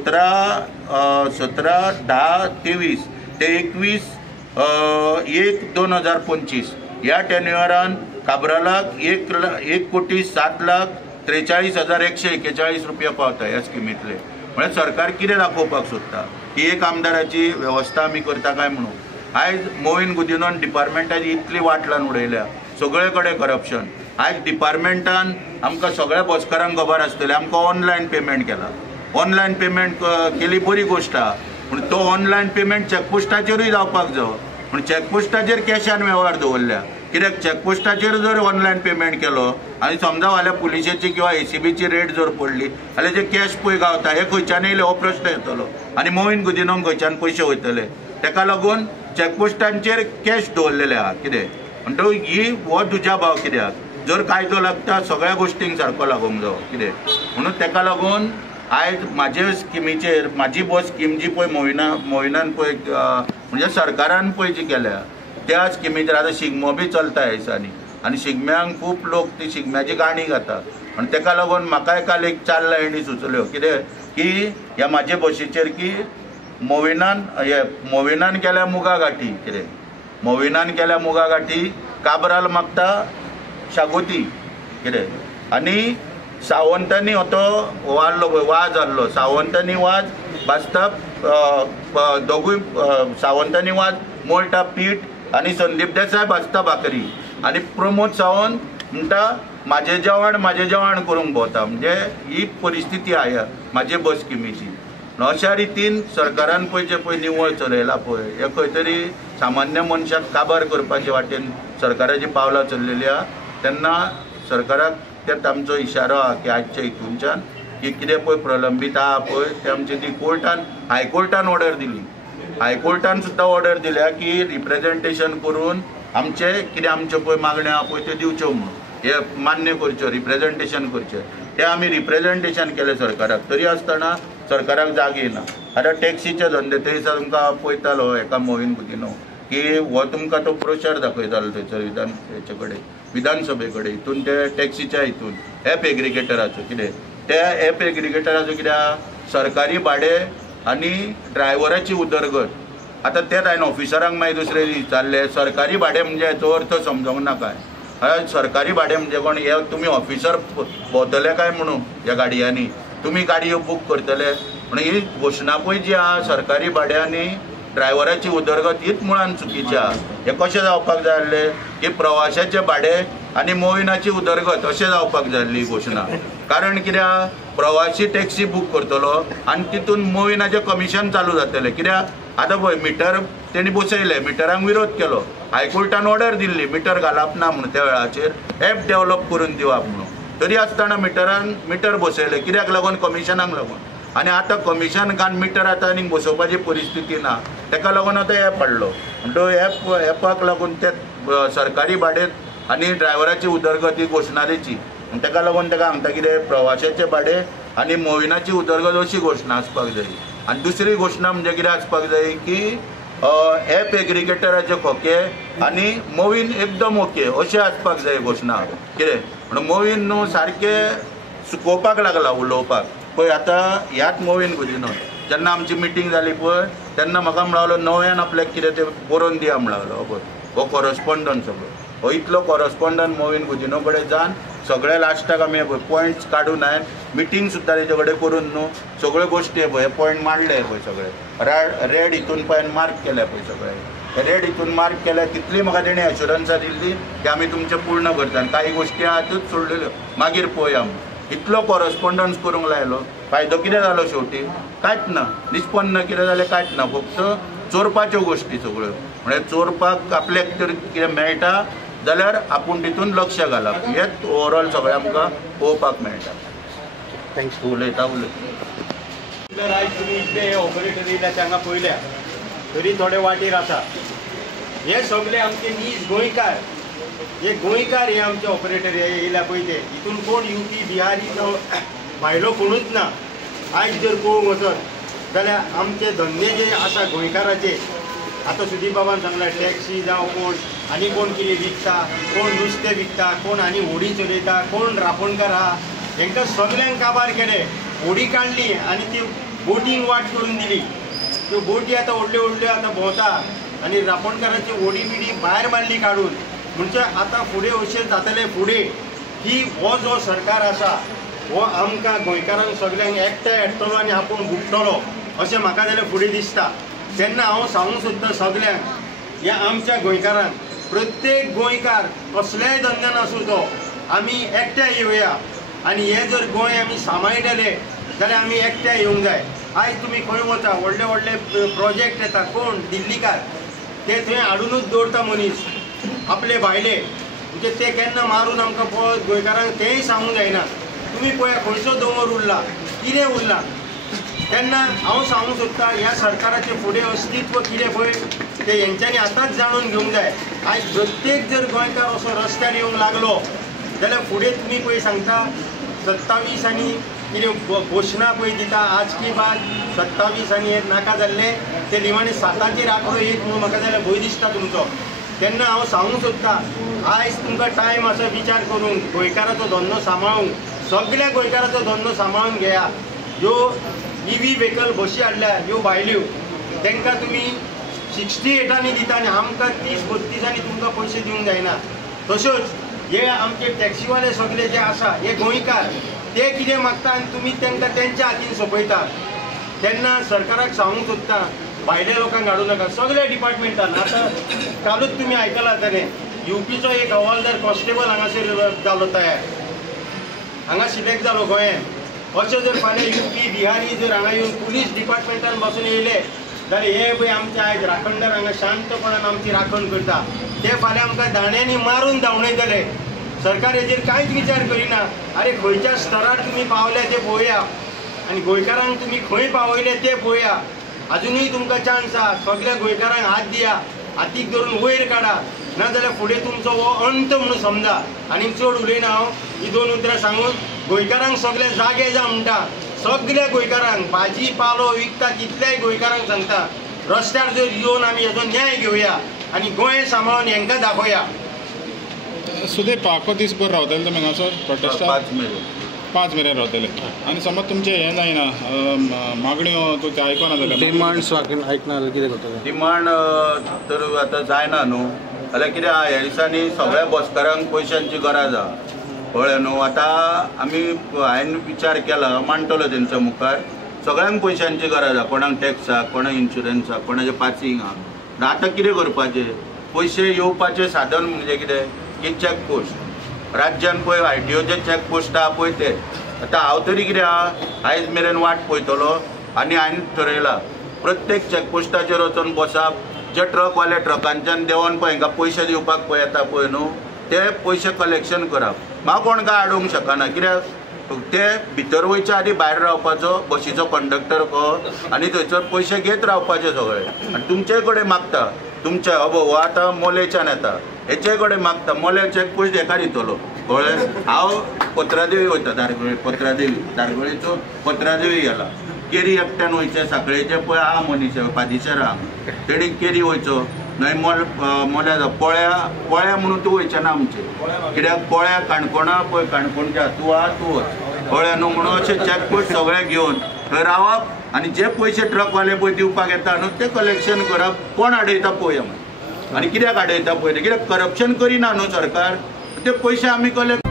17/10/23 ते 21/1/2025 ह्या टेन्युअरान काब्रालाक 1,07,43,141 रुपया पावता ह्या स्किमींतले। म्हळ्यार सरकार कितें दाखोवपाक सोदता की एक आमदाराची वेवस्था आमी करता काय म्हणून। आयज मोहीन गुदिन्होन डिपार्टमेंटाची इतली वाट लावन उडयल्या, सगळे कडेन करप्शन। आयज डिपार्टमेंटान आमकां सगळ्या बसकारांक खबर आसतलें आमकां ऑनलायन पेमेंट केला। ऑनलायन पेमेंट केली बरी गोष्ट आहा, पूण तो ऑनलायन पेमेंट चॅकपोस्टाचेरूय जावपाक जाय। पूण चॅकपोस्टाचेर कॅशान वेव्हार दवरल्या, कित्याक चॅकपोस्टाचेर जर ऑनलायन पेमेंट केलो आनी समजा फाल्यां पुलिशेची किंवा एसीबीची रेड जर पडली जाल्यार जे कॅश पळय गावता हे खंयच्यान येयले हो प्रश्न येतलो आनी मोहीन गुदिन्होंक खंयच्यान पयशे वयतले। ताका लागून चॅकपोस्टांचेर कॅश दवरलेले आहा कितें म्हणटो हो दुजा भाव कित्याक जर कायदो लागता सगळ्या गोष्टींक सारको लागूंक जाय कितें म्हणून ताका लागून आयज म्हाजे स्किमीचेर म्हाजी बस स्कीम जी पळय मोहिनान पळय म्हणजे सरकारान पळय जी केल्या त्या स्किमीचेर आतां शिगमो बी चलता ह्या दिसांनी आनी शिगम्यांक खूब लोक ती शिगम्याची गाणी गाता आनी ताका लागून म्हाकाय काल एक 4 लायनी सुचल्यो कितें की ह्या म्हाजे बशीचेर की मोविनान केल्या मुगा गाठी कितें मोविनान केल्या मुगा गाठी काब्राल मागता शागोती कितें आनी सावंतांनी हो तो वाज जाल्लो सावंतांनी वाज बाजता दोगूय सावंतांनी वाज मोळटा पीठ आनी संदीप देसाय बाजता भाकरी आनी प्रमोद सावंत म्हणटा म्हाजें जेवण करूंक भोंवता म्हणजे ही परिस्थिती आहा म्हाजे बस स्किमीची। अशा रितीन सरकारान पळय जे पळय निवळ चलयला पळय हे खंय तरी सामान्य मनशाक काबार करपाचे वाटेन सरकाराची पावलां चल्लेली आहा तेन्ना सरकाराक त्यात आमचो इशारो आहा की आजच्या हितूनच्यान की कितें पळय प्रलंबीत आहा पळय ते आमची ती कोर्टान हायकोर्टान ऑर्डर दिली। हायकोर्टान सुद्दां ऑर्डर दिल्या की रिप्रेझेंटेशन करून आमचे कितें आमच्यो पळय मागण्यो आहा पळय त्यो दिवच्यो म्हणून हे मान्य करच्यो रिप्रेझेंटेशन करचें ते आमी रिप्रेझेंटेशन केलें सरकाराक तरी आसतना सरकाराक जाग येना। आतां टॅक्सीचे धंदे थंयसर तुमकां पळयतालो एका मोहीन गुदिन्हो की हो तुमकां तो ब्रोशर दाखयतालो थंयसर हेचे कडेन विधानसभे कडेन हितून ते टॅक्सीच्या हितून एप एग्रिगेटराचो कितें त्या एप एग्रिगेटराचो कित्याक सरकारी भाडे आनी ड्रायव्हराची उदरगत आतां तेच हांवें ऑफिसरांक मागीर दुसरे विचारले सरकारी भाडे म्हणजे हेचो अर्थ समजूंक नाका। सरकारी भाडे म्हणजे कोण हे तुमी ऑफिसर भोंवतले काय म्हणून ह्या गाडयांनी तुमी गाडयो बूक करतले म्हणून ही घोशणा पळय जी आहा सरकारी भाडे आनी ड्रायव्हराची उदरगत हीच मुळान चुकीची आहा। हे कशें जावपाक जाय आसलें की प्रवाशाचे भाडे आनी मोहिनाची उदरगत अशें जावपाक जाय आसली घोशणा। कारण कित्याक प्रवासी टॅक्सी बूक करतलो आनी तितून मोहिनाचें कमिशन चालू जातलें कित्याक आतां पळय मिटर तेणी बसयले मिटरांक विरोध केलो हायकोर्टान ऑर्डर दिल्ली मिटर घालप ना म्हणून त्या वेळाचेर एप डेव्हलप करून दिवप म्हणून तरी आसतना मिटर बसयले कित्याक लागून कमिशनाक लागून आनी आतां कमिशन घान मिटर आतां आनीक बसोवपाची परिस्थिती ना ताका लागून आतां एप हाडलो म्हणटो एपाक लागून ते सरकारी भाडे आनी ड्रायव्हराची उदरगत ही घोशणा दिवची ताका लागून ताका सांगता कितें प्रवाशाचे भाडे आनी मोहिनाची उदरगत अशी घोशणा आसपाक जाय। आनी दुसरी घोशणा म्हणजे कितें आसपाक जाय की एप एग्रिगेटराचे खोके आनी मोहीन एकदम ओके अशें आसपाक जाय घोशणा कितें म्हणून मोहीन न्हू सारकें सुकोवपाक लागला उलोवपाक पळय आतां ह्याच मोहीन गुदिन्हो जेन्ना आमची मिटींग जाली पळय तेन्ना म्हाका म्हणलो नव्यान आपल्याक कितें तें बरोवन दिया म्हणलो पळय हो कॉरस्पॉन्डंट सगळो हो इतलो कॉरस्पॉन्डंट मोहीन गुदिन्हो कडेन जावन सगळे लास्टाक आमी पॉयंट्स काडून हांवें मिटींग सुद्दां तेजे कडेन करून न्हू सगळ्यो गोश्टी पळय हे पॉयंट मांडले पळय सगळे रेड हितून पळय मार्क केल्या पळय सगळे हे रेड हितून मार्क केल्या तितली म्हाका तेणी एश्युरन्सां दिल्ली की आमी तुमचें पूर्ण करता आनी काही गोश्टी आहा त्योच सोडलेल्यो मागीर पळोवया इतलो कॉरस्पॉन्डन्स करूंक लायलो फायदो कितें जालो शेवटी कांयच ना निष्पन्न कितें जालें कांयच ना फक्त चोरपाच्यो गोश्टी सगळ्यो म्हणजे चोरपाक आपल्याक तर कितें मेळटा जाल्यार आपूण तितून लक्ष घालप हेच ओवरऑल सगळें आमकां पळोवपाक मेळटा। थँक्यू उलयता जर आयज तुमी इतले ऑपरेटर येयल्या तांकां पळयल्या तरी थोडे वाटेर आसा हे सगळे आमचे नीज गोंयकार हे गोंयकार हे आमचे ऑपरेटर येयल्या पळय ते हितून कोण यूपी बिहारी जावं भायलो कोणूच ना। आयज जर पळोवंक वचत जाल्यार आमचे धंदे जे आसा गोंयकाराचे आतां सुदीप बाबान सांगला टॅक्सी जावं कोण आनी कोण कितें विकता कोण नुस्तें विकता कोण आनी होडी चलयता कोण रापणकार आहा हेंकां सगल्यांक काबार केले होडी काडली आनी ती बोटींग वाट करून दिली. त्यो बोटी आता व्हडल्यो व्हडल्यो आता भोंवता आनी रापणकारांची व्हडी बिडी भायर मारली काडून. म्हणजे आता फुडें अशें जातलें फुडें की हो जो सरकार आसा हो आमकां गोंयकारांक सगळ्यांक एकठांय हाडटलो आनी आपूण भुगतलो अशें म्हाका जाल्यार फुडें दिसता. तेन्ना हांव सांगूंक सोदतां सगळ्यांक, ह्या आमच्या गोंयकारांक, प्रत्येक गोंयकार कसल्याय धंद्यान आसूं तो, आमी एकठांय येवया आनी हे जर गोंय आमी सांबाळटले जाल्यार आमी एकठांय येवंक जाय. आयज तुमी खंय वता, व्हडले व्हडले प्रोजेक्ट येता, कोण दिल्लीकार, ते थंय हाडूनच दवरता मनीस आपले भायले. म्हणजे ते केन्ना मारून आमकां पळोवप गोंयकारांक तेंय सांगूंक जायना. तुमी पळया खंयचो दोंगर उरला, कितें उरला. तेन्ना हांव सांगूंक सोदतां, ह्या सरकाराचें फुडें अस्तित्व कितें पळय तें हेंच्यांनी आतांच जाणून घेवंक जाय. आयज प्रत्येक जर गोंयकार असो रस्त्यार येवंक लागलो जाल्यार फुडें तुमी पळय सांगता 27 आनी कितें घोशणा पळय दिता, आज की बात 27 आनी हें नाका जाल्लें ते निमाणें 7चेर आंकडो येत म्हणून म्हाका जाल्यार भंय दिसता तुमचो. तेन्ना हांव सांगूंक सोदतां, आयज तुमकां टायम आसा विचार करूंक, गोंयकाराचो धंदो सांबाळूंक, सगळ्या गोंयकाराचो धंदो सांबाळून घेया. ह्यो EV व्हेकल बशी हाडल्या, ह्यो भायल्यो, तांकां तुमी 68 दिता आनी आमकां 30-32 तुमकां पयशे दिवंक जायना. तशेंच हे आमचे टॅक्सीवाले सगळे जे आसा हे गोंयकार, ते कितें मागता आनी तुमी तांकां तेंच्या हातीन सोंपयता. तेन्ना सरकाराक सांगूंक सोदतां, भायल्या लोकांक हाडूं नाका. सगळ्या डिपार्टमेंटान आतां कालूच तुमी आयकलां जालें, UPचो एक हवालदार कॉन्स्टेबल हांगासर जालो तयार, हांगा सिलेक्ट जालो गोंयांत. अशें जर फाल्यां UP बिहारी जर हांगा येवन पुलीस डिपार्टमेंटान बसून येयले जाल्यार हे पळय आमचे आयज राखणदार हांगा शांतपणान आमची राखण करता, ते फाल्यां आमकां दांड्यांनी मारून धांवणयतले. सरकार हेजेर कांयच विचार करिना. अरे खंयच्या स्तरार तुमी पावले ते पळोवया आनी गोंयकारांक तुमी खंय पावयले ते पळोवया. अजुनूय तुमकां चान्स आहा, सगळ्या गोंयकारांक हात दिया, हातीक धरून वयर काडा, नाजाल्यार फुडें तुमचो हो अंत म्हणून समजा. आनी चड उलयना हांव, ही 2 उतरां सांगून गोंयकारांक सगळे जागे जा म्हणटा. सगळ्या गोंयकारांक भाजी पालो विकता तितल्याय गोंयकारांक सांगता, रस्त्यार जर येवन आमी हेजो न्याय घेवया आनी गोंय सांबाळून हेंकां दाखोवया. सुदे पाको दीस भर रावतले तुमी हांगासर प्रोटेस्टार? 5 मेरेन रावतले. आनी समज तुमचे हें जायना, मागण्यो तूं ते आयकना जाल्यार, डिमांड्स आयकना जाल्यार कितें करतले? डिमांड तर आतां जायना न्हू, जाल्यार कितें आहा, ह्या दिसांनी सगळ्या बसकारांक पयशांची गरज आहा. कळ्ळें न्हू. आतां आमी हांवें विचार केला, मांडटलो तेंच्या मुखार, सगळ्यांक पयशांची गरज आहा. कोणाक टॅक्साक, कोणाक इन्शुरन्साक, कोणाचे पासिंगाक. आतां कितें करपाचें? पयशे येवपाचें साधन म्हणजे कितें की चॅकपोस्ट. राज्यान पळय ITOचे चॅकपोस्ट आहा पळय ते. आतां हांव तरी कितें आहा, आयज मेरेन वाट पळयतलो आनी हांवें थरयलां प्रत्येक चॅकपोस्टाचेर वचून बसप. जे ट्रकवाले ट्रकांच्यान देंवन पळय हांकां पयशे दिवपाक पळय येता पळय न्हू, ते पयशे कलेक्शन करप. म्हाका कोण काय आडोवंक शकना, कित्याक ते भितर वयच्या आदी भायर रावपाचो बशीचो कंडक्टर कहो आनी थंयसर पयशे घेत रावपाचे सगळे. आनी तुमचे कडेन मागता, तुमचे हो आतां मोलेच्यान येता, हेचे कडेन मागता, मोले चॅकपोस्ट हेका दितलो. कळ्ळें. हांव पत्रादेवी वयता, दारगळेचो पत्रादेवी गेला. केरी एकट्यान वयचें, साखळेचे पळय आहा मनीस पादेशार आहा, तेणी केरी वयचो, न्हय मोल्या पोळ्या म्हणून तूं वयचें ना आमचे, कित्याक पोळ्या काणकोणा पळय, काणकोणच्या तूं आहा तूं वच. कळ्ळें न्हू. म्हणून अशें चॅकपोस्ट सगळे घेवन थंय रावप आनी जे पयशे ट्रकवाले पळय दिवपाक येता न्हू ते कलेक्शन करप. कोण आडयता पळोवया मागीर. आनी कित्याक आडयता पळय, कित्याक करप्शन करिना न्हू सरकार, ते पयशे आमी कलेक्ट